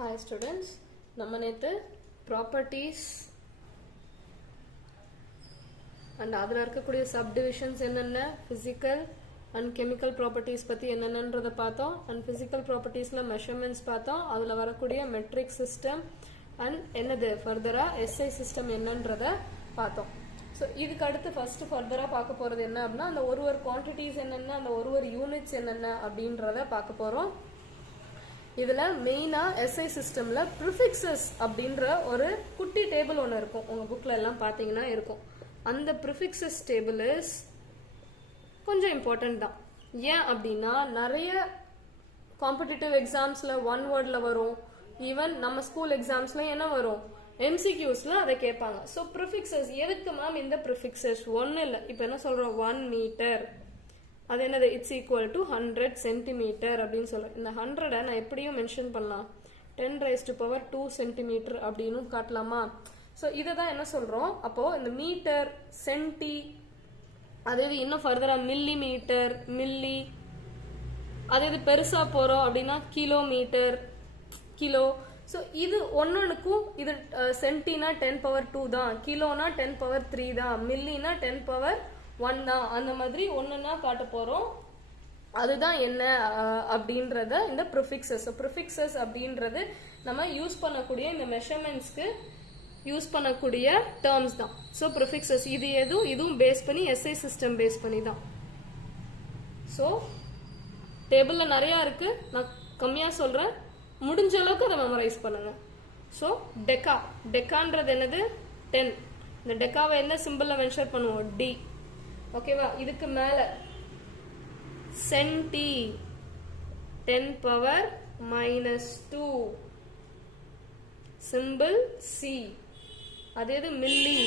Hi students, நம்ம நேத்து properties and அதில் இருக்கக்கூடிய subdivisions என்னென்ன physical and chemical properties பற்றி என்னென்னன்றதை பார்த்தோம் and physical propertiesல measurements பார்த்தோம் அதில் வரக்கூடிய metric system and என்னது further-ஆ SI system என்னன்றதை பார்த்தோம். ஸோ இதுக்கு அடுத்து ஃபர்ஸ்ட் ஃபர்தராக பார்க்க போகிறது என்ன அப்படின்னா அந்த ஒரு குவான்டிட்டிஸ் என்னென்ன அந்த ஒரு யூனிட்ஸ் என்னென்ன அப்படின்றத பார்க்க போகிறோம். இதில் மெயினாக எஸ்ஐ சிஸ்டமில் ப்ரிஃபிக்ஸஸ் அப்படின்ற ஒரு குட்டி டேபிள் ஒன்று இருக்கும். உங்கள் புக்கில் எல்லாம் பார்த்தீங்கன்னா இருக்கும். அந்த ப்ரிஃபிக்ஸஸ் டேபிள் இஸ் கொஞ்சம் இம்பார்ட்டன்ட் தான். ஏன் அப்படின்னா நிறைய காம்படிட்டிவ் எக்ஸாம்ஸில் ஒன் வேர்டில் வரும். ஈவன் நம்ம ஸ்கூல் எக்ஸாம்ஸில் என்ன வரும், MCQஸ்ல அதை கேட்பாங்க. ஸோ ப்ரிஃபிக்ஸஸ் எதுக்கு மேம் இந்த ப்ரிஃபிக்ஸஸ் ஒன்றும் இல்லை. இப்போ என்ன சொல்கிறோம், 1 மீட்டர் அது என்னது இட்ஸ் ஈக்குவல் டு 100 சென்டிமீட்டர் அப்படின்னு சொல்கிறேன். இந்த 100-ஐ நான் எப்படியும் மென்ஷன் பண்ணலாம், 10⁻² சென்டிமீட்டர் அப்படின்னு காட்டலாமா. ஸோ இதை தான் என்ன சொல்கிறோம், அப்போது இந்த மீட்டர் சென்டி அதே இது இன்னும் ஃபர்தராக மில்லிமீட்டர் மில்லி அதே இது பெருசாக போகிறோம் அப்படின்னா கிலோமீட்டர் கிலோ. ஸோ இது ஒன்னொன்னுக்கும் இது சென்டினா 10⁻² தான், கிலோனா 10⁻³ தான், மில்லினா 10⁻1 தான். அந்த மாதிரி ஒன்றுன்னா காட்ட போகிறோம். அதுதான் என்ன அப்படின்றத இந்த ப்ரிஃபிக்ஸஸ். ப்ரிஃபிக்ஸஸ் அப்படின்றது நம்ம யூஸ் பண்ணக்கூடிய இந்த மெஷர்மெண்ட்ஸ்க்கு யூஸ் பண்ணக்கூடிய டேர்ம்ஸ் தான். ஸோ ப்ரிஃபிக்ஸஸ் இது இதுவும் பேஸ் பண்ணி எஸ்ஐ சிஸ்டம் பேஸ் பண்ணி தான். ஸோ டேபிளில் நிறையா இருக்குது, நான் கம்மியாக சொல்கிறேன், முடிஞ்ச அளவுக்கு அதை மெமரைஸ் பண்ணுங்க. ஸோ டெக்கான்றது என்னது 10. இந்த டெக்காவை என்ன சிம்பிளில் மென்ஷர் பண்ணுவோம், டி. ஓகேவா. இதுக்கு மேலே சென்டி 10⁻⁻2 சிம்பிள் சி. அதே இது மில்லி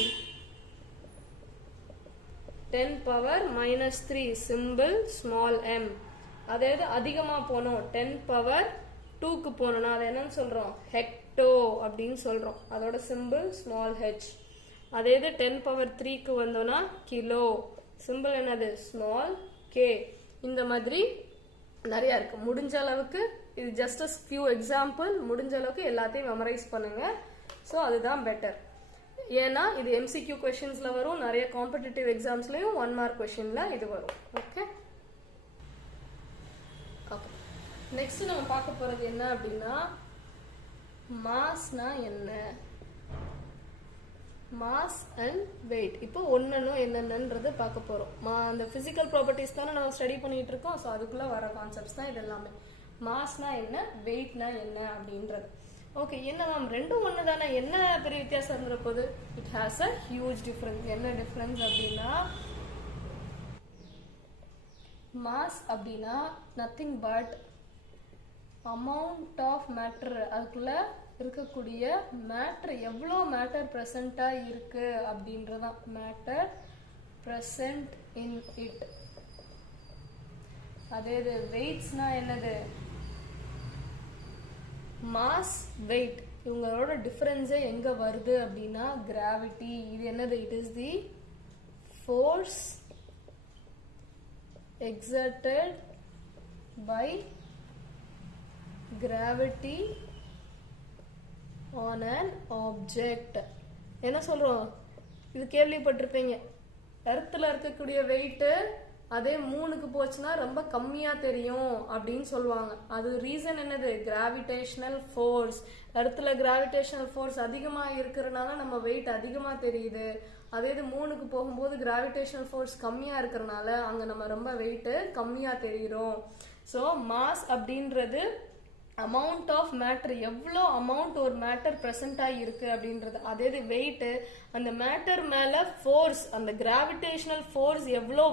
10⁻⁻3 சிம்பிள் ஸ்மால் எம். அதே இது அதிகமாக போனோம் 10⁻2க்கு போனோம்னா அதை என்னன்னு சொல்கிறோம், ஹெக்டோ அப்படின்னு சொல்கிறோம், அதோட சிம்பிள் ஸ்மால் ஹெச். அதே இது 10⁻3க்கு வந்தோம்னா கிலோ, சிம்பிள் என்னது ஸ்மால் கே. இந்த மாதிரி நிறையா இருக்குது. முடிஞ்ச அளவுக்கு இது ஜஸ்ட் அஸ் ஃபியூ எக்ஸாம்பிள், முடிஞ்ச அளவுக்கு எல்லாத்தையும் மெமரைஸ் பண்ணுங்க. ஸோ அதுதான் பெட்டர். ஏன்னா இது MCQ கொஷின்ஸில் வரும், நிறைய காம்படிட்டிவ் எக்ஸாம்ஸ்லையும் 1 மார்க் கொஷினில் இது வரும். Okay okay. நெக்ஸ்ட் நம்ம பார்க்க போகிறது என்ன அப்படின்னா மாஸ்னா என்ன, மாஸ் அண்ட் வெயிட். இப்போ ஒன்றுன்னு என்னென்னன்றது பார்க்க போகிறோம். அந்த ஃபிசிக்கல் ப்ராப்பர்ட்டிஸ் தானே நம்ம ஸ்டடி பண்ணிட்டு இருக்கோம். ஸோ அதுக்குள்ளே வர கான்செப்ட்ஸ் தான் இது எல்லாமே. மாஸ்னா என்ன, வெயிட்னா என்ன அப்படின்றது. ஓகே, என்ன மேம் ரெண்டும் ஒன்று தானே, என்ன பெரிய வித்தியாசம் இருந்துற போது, it has a huge difference. என்ன டிஃப்ரென்ஸ் அப்படின்னா மாஸ் அப்படின்னா nothing but amount of matter, அதுக்குள்ள இருக்கக்கூடிய மேட்டர், எவ்வளோ மேட்டர் ப்ரெசண்டா இருக்கு அப்படின்றதான் மேட்டர் ப்ரெசன்ட் இன் இட். அதே இது வெயிட்ஸ்னா என்னது, மாஸ் வெயிட் இவங்களோட டிஃபரன்ஸே எங்க வருது அப்படின்னா கிராவிட்டி. இது என்னது, it is the force exerted by gravity on an object. என்ன சொல்றோம், இது கேள்விப்பட்டிருப்பீங்க, எர்த்தில் இருக்கக்கூடிய வெயிட் அதே 3க்கு போச்சுன்னா ரொம்ப கம்மியா தெரியும் அப்படின்னு சொல்லுவாங்க. அது ரீசன் என்னது, கிராவிடேஷனல் ஃபோர்ஸ். எர்த்தில் கிராவிடேஷனல் ஃபோர்ஸ் அதிகமா இருக்கிறதுனால நம்ம வெயிட் அதிகமா தெரியுது. அதே இது 3க்கு போகும்போது கிராவிடேஷனல் ஃபோர்ஸ் கம்மியா இருக்கிறனால அங்க நம்ம ரொம்ப வெயிட் கம்மியா தெரியுறோம். ஸோ மாஸ் அப்படின்றது அமௌண்ட் ஆஃப் மேட்டர், எவ்வளோ அமௌண்ட் ஒரு மேட்டர் ப்ரெசென்ட் ஆகிருக்கு அப்படின்றது. அதே இது வெயிட் அந்த மேட்டர் மேல ஃபோர்ஸ், அந்த கிராவிடேஷனல் ஃபோர்ஸ் எவ்வளோ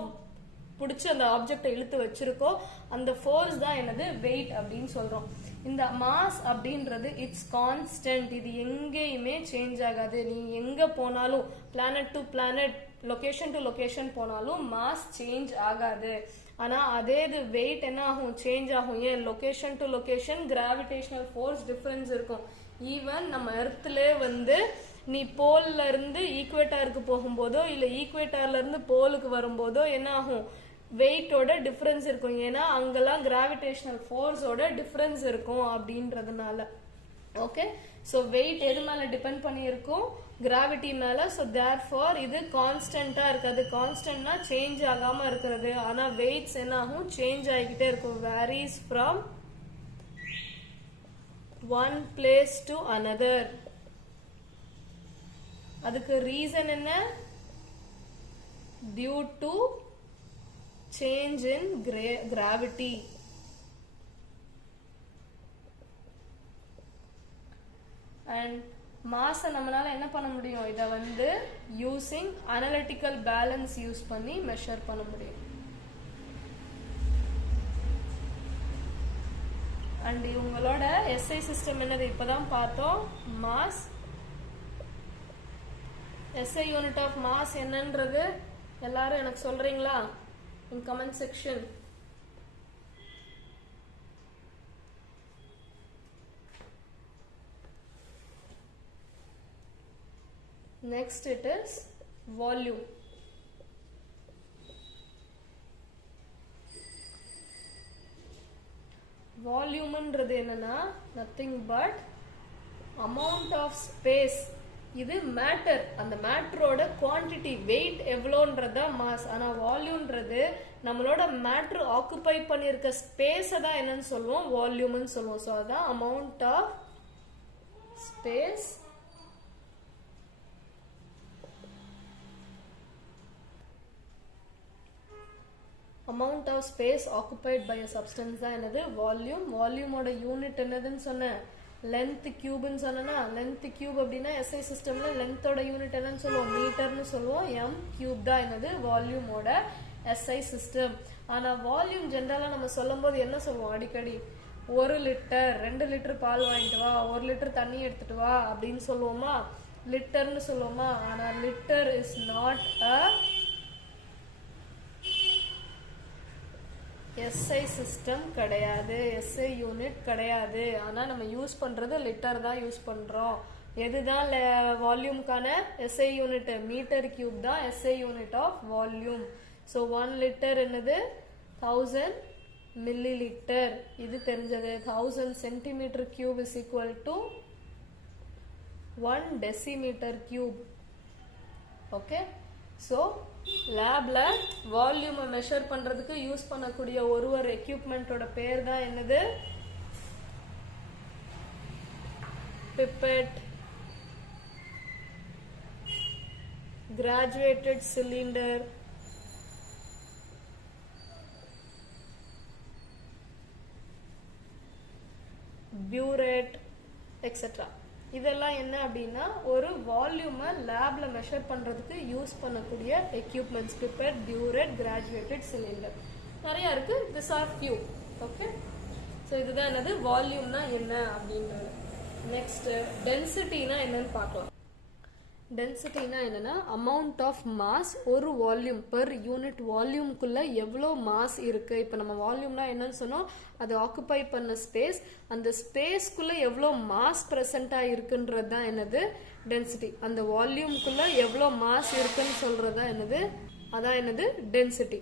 பிடிச்சி அந்த ஆப்ஜெக்டை இழுத்து வச்சிருக்கோ அந்த ஃபோர்ஸ் தான் என்னது வெயிட் அப்படின்னு சொல்றோம். இந்த மாஸ் அப்படின்றது இட்ஸ் கான்ஸ்டன்ட், இது எங்கேயுமே சேஞ்ச் ஆகாது. நீ எங்க போனாலும் planet to planet, location to location போனாலும் மாஸ் சேஞ்ச் ஆகாது. ஆனா அதே இது வெயிட் என்ன ஆகும், சேஞ்ச் ஆகும். ஏன், location to location gravitational force difference இருக்கும். ஈவன் நம்ம எர்த்ல நீ போல்ல இருந்து ஈக்குவேட்டருக்கு போகும்போதோ இல்ல ஈக்குவேட்டர்ல இருந்து போலுக்கு வரும்போதோ என்ன ஆகும், வெயிட்டோட டிஃபரன்ஸ் இருக்கும். ஏன்னா அங்கெல்லாம் கிராவிடேஷனல் ஃபோர்ஸோட டிஃபரன்ஸ் இருக்கும் அப்படின்றதுனால. ஓகே ஸோ வெயிட் எது மேல டிபெண்ட் பண்ணி இருக்கும் கிராவிட்டி மேல ஸோ தேர்ஃபார் இது கான்ஸ்டன்டா இருக்காது கான்ஸ்டன்ட்னா சேஞ்ச் ஆகாம இருக்கிறது ஆனா வெயிட்ஸ் என்ன ஆகும் சேஞ்ச் ஆகிக்கிட்டே இருக்கும் varies from one place to another அதுக்கு ரீசன் என்ன due to change in gravity and mass நம்மளால என்ன பண்ண முடியும் இத வந்து using analytical balance யூஸ் பண்ணி மெஷர் பண்ண முடியும் and இவங்களோட SI சிஸ்டம் என்னது இப்பதான் பார்த்தோம் mass SI unit of mass என்னன்றது எல்லாரும் எனக்கு சொல்றீங்களா in comment section next it is volume volume ன்றது என்னன்னா nothing but amount of space இது மேட்டர் அந்த மேட்டரோட குவாண்டிட்டி வெயிட் எவ்வளோன்றதா மாஸ் ஆனா வால்யூம்ன்றது நம்மளோட மேட்டர் ஆக்குபை பண்ணியிருக்க ஸ்பேஸ் தான் என்னன்னு சொல்லுவோம் வால்யூம்னு சொல்லுவோம் ஸோ அதான் amount of space amount of space occupied by a substance தான் என்னது வால்யூம் வால்யூமோட யூனிட் என்னதுன்னு சொன்னேன் லென்த் கியூப்னு சொன்னா லென்த் கியூப் அப்படின்னா SI சிஸ்டம்ல லென்த்தோட யூனிட் என்னன்னு சொல்லுவோம் மீட்டர்னு சொல்லுவோம் m கியூப் தான் என்னது வால்யூமோட SI சிஸ்டம் ஆனா வால்யூம் ஜெனரலா நம்ம சொல்லும்போது என்ன சொல்லுவோம் அடிக்கடி 1 லிட்டர் 2 லிட்டர் பால் வாங்கிட்டு வா 1 லிட்டர் தண்ணி எடுத்துட்டு வா அப்படின்னு சொல்லுவோமா லிட்டர்னு சொல்லுவோமா ஆனா litre is not a SI system கிடையாது SI யூனிட் கிடையாது ஆனா நம்ம யூஸ் பண்றது லிட்டர் தான் யூஸ் பண்றோம் எதுதான் வால்யூம்கான SI யூனிட் மீட்டர் கியூப் தான் SI unit of volume so 1 litre என்னது 1000 மில்லி லிட்டர் இது தெரிஞ்சது 1000 centimetre cube is equal to 1 decimetre cube okay so லேப்ல வால்யூமை மெஷர் பண்றதுக்கு யூஸ் பண்ணக்கூடிய ஒரு எக்யூப்மெண்டோட பேர் தான் என்னது pipette graduated cylinder burette etcetera இதெல்லாம் என்ன அப்படின்னா ஒரு வால்யூமை லேப்ல மெஷர் பண்றதுக்கு யூஸ் பண்ணக்கூடிய equipments pipette burette graduated cylinder நிறைய இருக்கு this are few okay so இதுதான் என்னது வால்யூம்னா என்ன அப்படின்றது நெக்ஸ்ட் டென்சிட்டினா என்னன்னு பார்க்கலாம் டென்சிட்டினா என்னன்னா அமௌண்ட் ஆஃப் மாஸ் ஒரு வால்யூம் பெர் யூனிட் வால்யூம்குள்ள எவ்வளோ மாஸ் இருக்கு இப்போ நம்ம வால்யூம்னா என்னன்னு சொன்னோம் அது ஆக்குபை பண்ண ஸ்பேஸ் அந்த ஸ்பேஸ்க்குள்ள எவ்வளோ மாஸ் ப்ரெசண்டா இருக்குன்றது தான் என்னது டென்சிட்டி அந்த வால்யூம்குள்ள எவ்வளோ மாஸ் இருக்குன்னு சொல்றது தான் என்னது அதான் என்னது டென்சிட்டி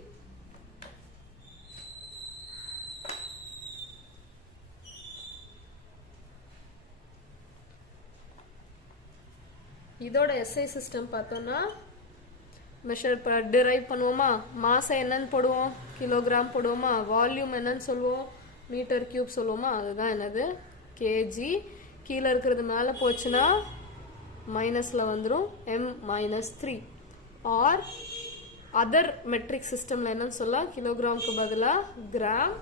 இதோட SI சிஸ்டம் பார்த்தோம்னா மெஷர் டிரைவ் பண்ணுவோமா மாசை என்னன்னு போடுவோம் கிலோகிராம் போடுவோமா வால்யூம் என்னன்னு சொல்லுவோம் மீட்டர் கியூப் சொல்லுவோமா அதுதான் என்னது கேஜி கீழே இருக்கிறது மேலே போச்சுன்னா மைனஸில் வந்துடும் m-3 ஆர் அதர் மெட்ரிக் சிஸ்டமில் என்னன்னு சொல்லலாம் கிலோகிராமுக்கு பதிலாக கிராம்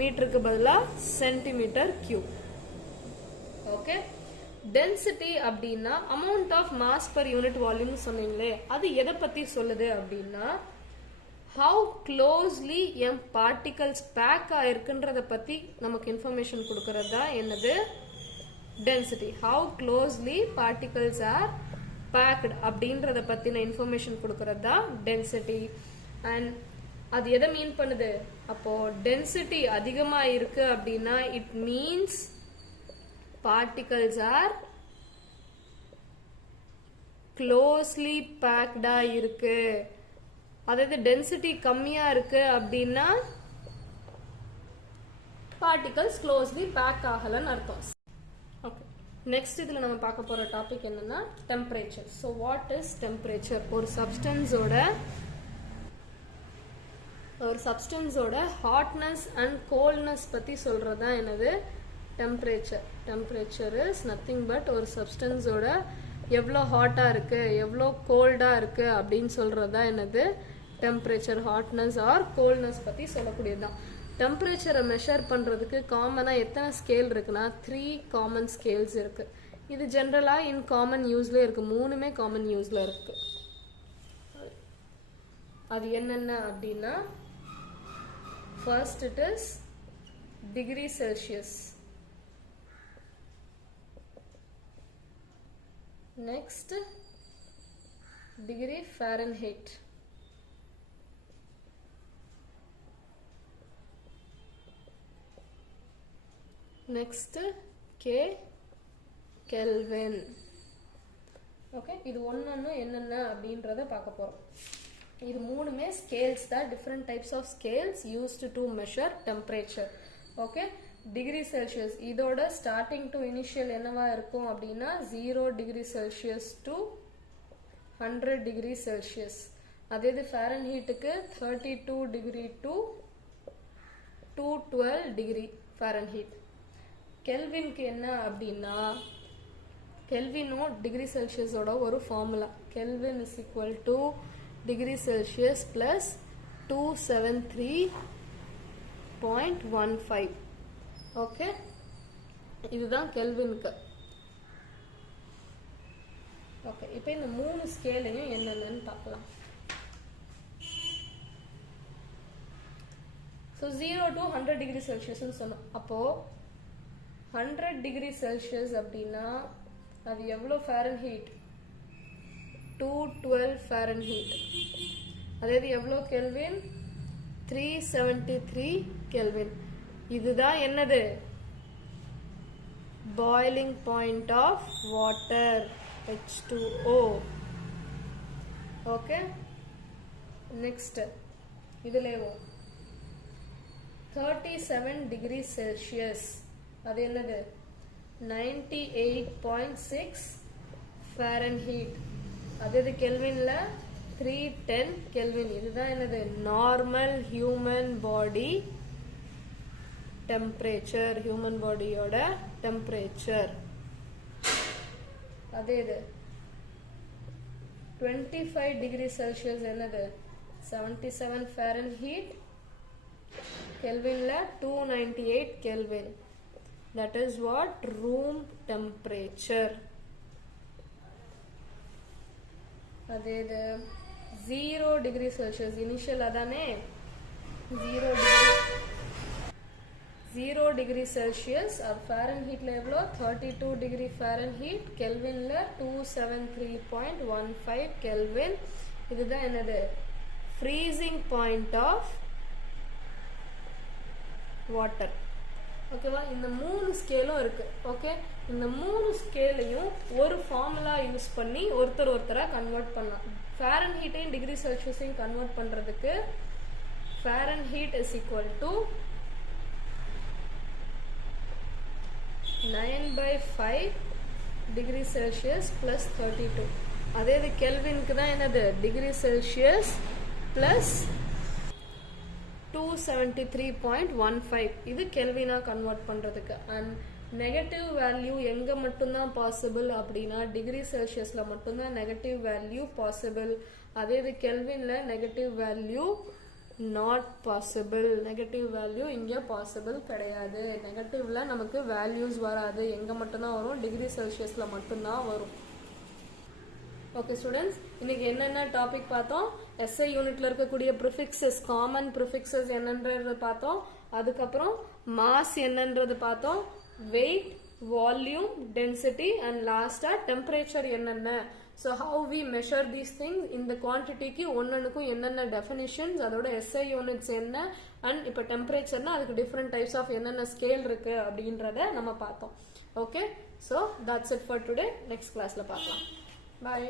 மீட்டருக்கு பதிலாக சென்டிமீட்டர் கியூப் ஓகே டென்சிட்டி அப்படின்னா amount of mass per unit volume சொன்னீங்களே அது எதை பத்தி சொல்லுது அப்படின்னா ஹவு க்ளோஸ்லி எம் பார்ட்டிகல்ஸ் பேக் ஆயிருக்குன்றத பத்தி நமக்கு இன்ஃபர்மேஷன் கொடுக்கறது தான் என்னது density how closely particles are packed அப்படின்றத பத்தின இன்ஃபர்மேஷன் கொடுக்கறது தான் டென்சிட்டி அண்ட் அது எதை மீன் பண்ணுது அப்போ டென்சிட்டி அதிகமா இருக்கு அப்படின்னா it means particles are closely packed இருக்கு அதாவது டென்சிட்டி கம்மியா இருக்கு அப்படின்னா particles closely pack ஆகலன்னு அர்த்தம். ஓகே, நெக்ஸ்ட் இதில் நம்ம பார்க்க போகிற டாபிக் என்னன்னா temperature. So what is temperature? ஒரு சப்ஸ்டன்ஸோட ஹாட்னஸ் அண்ட் கோல்ட்னஸ் பற்றி சொல்கிறது தான் என்னது temperature. Temperature is nothing but ஒரு சப்ஸ்டன்ஸோட எவ்வளோ ஹாட்டாக இருக்குது எவ்வளோ கோல்டாக இருக்குது அப்படின்னு சொல்கிறது தான் என்னது டெம்பரேச்சர். ஹாட்னஸ் ஆர் கோல்ட்னஸ் பற்றி சொல்லக்கூடியது தான். டெம்பரேச்சரை மெஷர் பண்ணுறதுக்கு காமனாக எத்தனை ஸ்கேல் இருக்குன்னா 3 காமன் ஸ்கேல்ஸ் இருக்குது. இது ஜென்ரலாக இன் காமன் யூஸ்லேயே இருக்குது. 3மே காமன் யூஸில் இருக்குது. அது என்னென்ன அப்படின்னா first it is degree Celsius, next degree Fahrenheit, next Kelvin. Okay, இது ஒன்று என்னென்ன அப்படின்றத பார்க்க போகிறோம். இது 3மே ஸ்கேல்ஸ் தான், different types of scales used to measure temperature. Okay, degree Celsius இதோட ஸ்டார்டிங் டு இனிஷியல் என்னவா இருக்கும் அப்படின்னா 0 degree Celsius to 100 degree Celsius. அதே இது ஃபாரன்ஹீட்டுக்கு 32 டிகிரி டு 212 டிகிரி ஃபாரன்ஹீட். கெல்வின்க்கு என்ன அப்படின்னா கெல்வினும் டிகிரி செல்சியஸோட ஒரு formula. Kelvin is equal to degree Celsius plus 273.15. Okay, இதுதான் கெல்வினுக்கு. ஓகே, இப்போ இந்த 3 ஸ்கேலையும் என்னென்னு பார்க்கலாம். ஸோ 0 to 100 டிகிரி செல்சியஸ்ன்னு சொன்னோம். அப்போது 100 டிகிரி செல்சியஸ் அப்படின்னா அது எவ்வளோ ஃபாரன்ஹீட்? 212 ஃபாரன்ஹீட். அதாவது எவ்வளோ கெல்வின்? 373 கெல்வின். இதுதான் என்னது boiling point of water, H2O. Okay, next இதுலேயும் 37 டிகிரி செல்சியஸ், அது என்னது 98.6 ஃபாரன்ஹீட். அது கெல்வின்ல 310 கெல்வின். இதுதான் என்னது normal human body temperature, human பாடியோட டெம்பரேச்சர். அதே இது 25 டிகிரி செல்சியஸ் என்னது 77 ஃபாரன்ஹீட். கெல்வின்ல 298 kelvin. That is what room temperature. அதே இது 0 டிகிரி செல்சியஸ் இனிஷியல் அதானே 0 டிகிரி செல்சியஸ். அது ஃபாரன்ஹீட்ல எவ்வளோ 32 டிகிரி ஃபாரன்ஹீட். கெல்வின்ல 273.15 கெல்வின். இதுதான் என்னது ஃப்ரீசிங் பாயிண்ட் ஆஃப் வாட்டர். ஓகேவா, இந்த 3 ஸ்கேலும் இருக்கு. ஓகே, இந்த 3 ஸ்கேலையும் ஒரு ஃபார்முலா யூஸ் பண்ணி ஒருத்தரா கன்வெர்ட் பண்ணலாம். ஃபாரன்ஹீட்டையும் டிகிரி செல்சியஸையும் கன்வெர்ட் பண்றதுக்கு Fahrenheit is equal to 9/5 degree Celsius plus 32. அதே இது கெல்வினுக்கு தான் என்னது டிகிரி செல்சியஸ் பிளஸ் 273.15. இது கெல்வினா கன்வெர்ட் பண்றதுக்கு. அண்ட் நெகட்டிவ் வேல்யூ எங்க மட்டும்தான் பாசிபிள் அப்படின்னா டிகிரி செல்சியஸ்ல மட்டும்தான் நெகட்டிவ் வேல்யூ பாசிபிள். அதே இது கெல்வின்ல negative value not possible. Negative value இங்க பாசிபிள் கிடையாது. நெகட்டிவ்ல நமக்கு வேல்யூஸ் வராது. எங்க மட்டும்தான் வரும் டிகிரி செல்சியஸ்ல மட்டும்தான் வரும். ஓகே ஸ்டூடெண்ட்ஸ், இன்னைக்கு என்னென்ன டாபிக் பார்த்தோம்? எஸ்ஐ யூனிட்ல இருக்கக்கூடிய ப்ரிஃபிக்ஸஸ், காமன் ப்ரிஃபிக்ஸஸ் என்னன்றது பார்த்தோம். அதுக்கப்புறம் மாஸ் என்னன்றது பார்த்தோம், வெயிட், வால்யூம், டென்சிட்டி அண்ட் லாஸ்டா டெம்பரேச்சர் என்னென்ன. So how we measure these things, இந்த குவான்டிட்டிக்கு ஒன்னொன்னுக்கும் என்னென்ன டெஃபினிஷன்ஸ், அதோட எஸ்ஐ யூனிட்ஸ் என்ன, அண்ட் இப்போ டெம்பரேச்சர்னா அதுக்கு டிஃப்ரெண்ட் டைப்ஸ் ஆஃப் என்னென்ன ஸ்கேல் இருக்கு அப்படின்றத நம்ம பார்த்தோம். Okay, so that's it for today. Next கிளாஸ்ல பார்க்கலாம். Bye.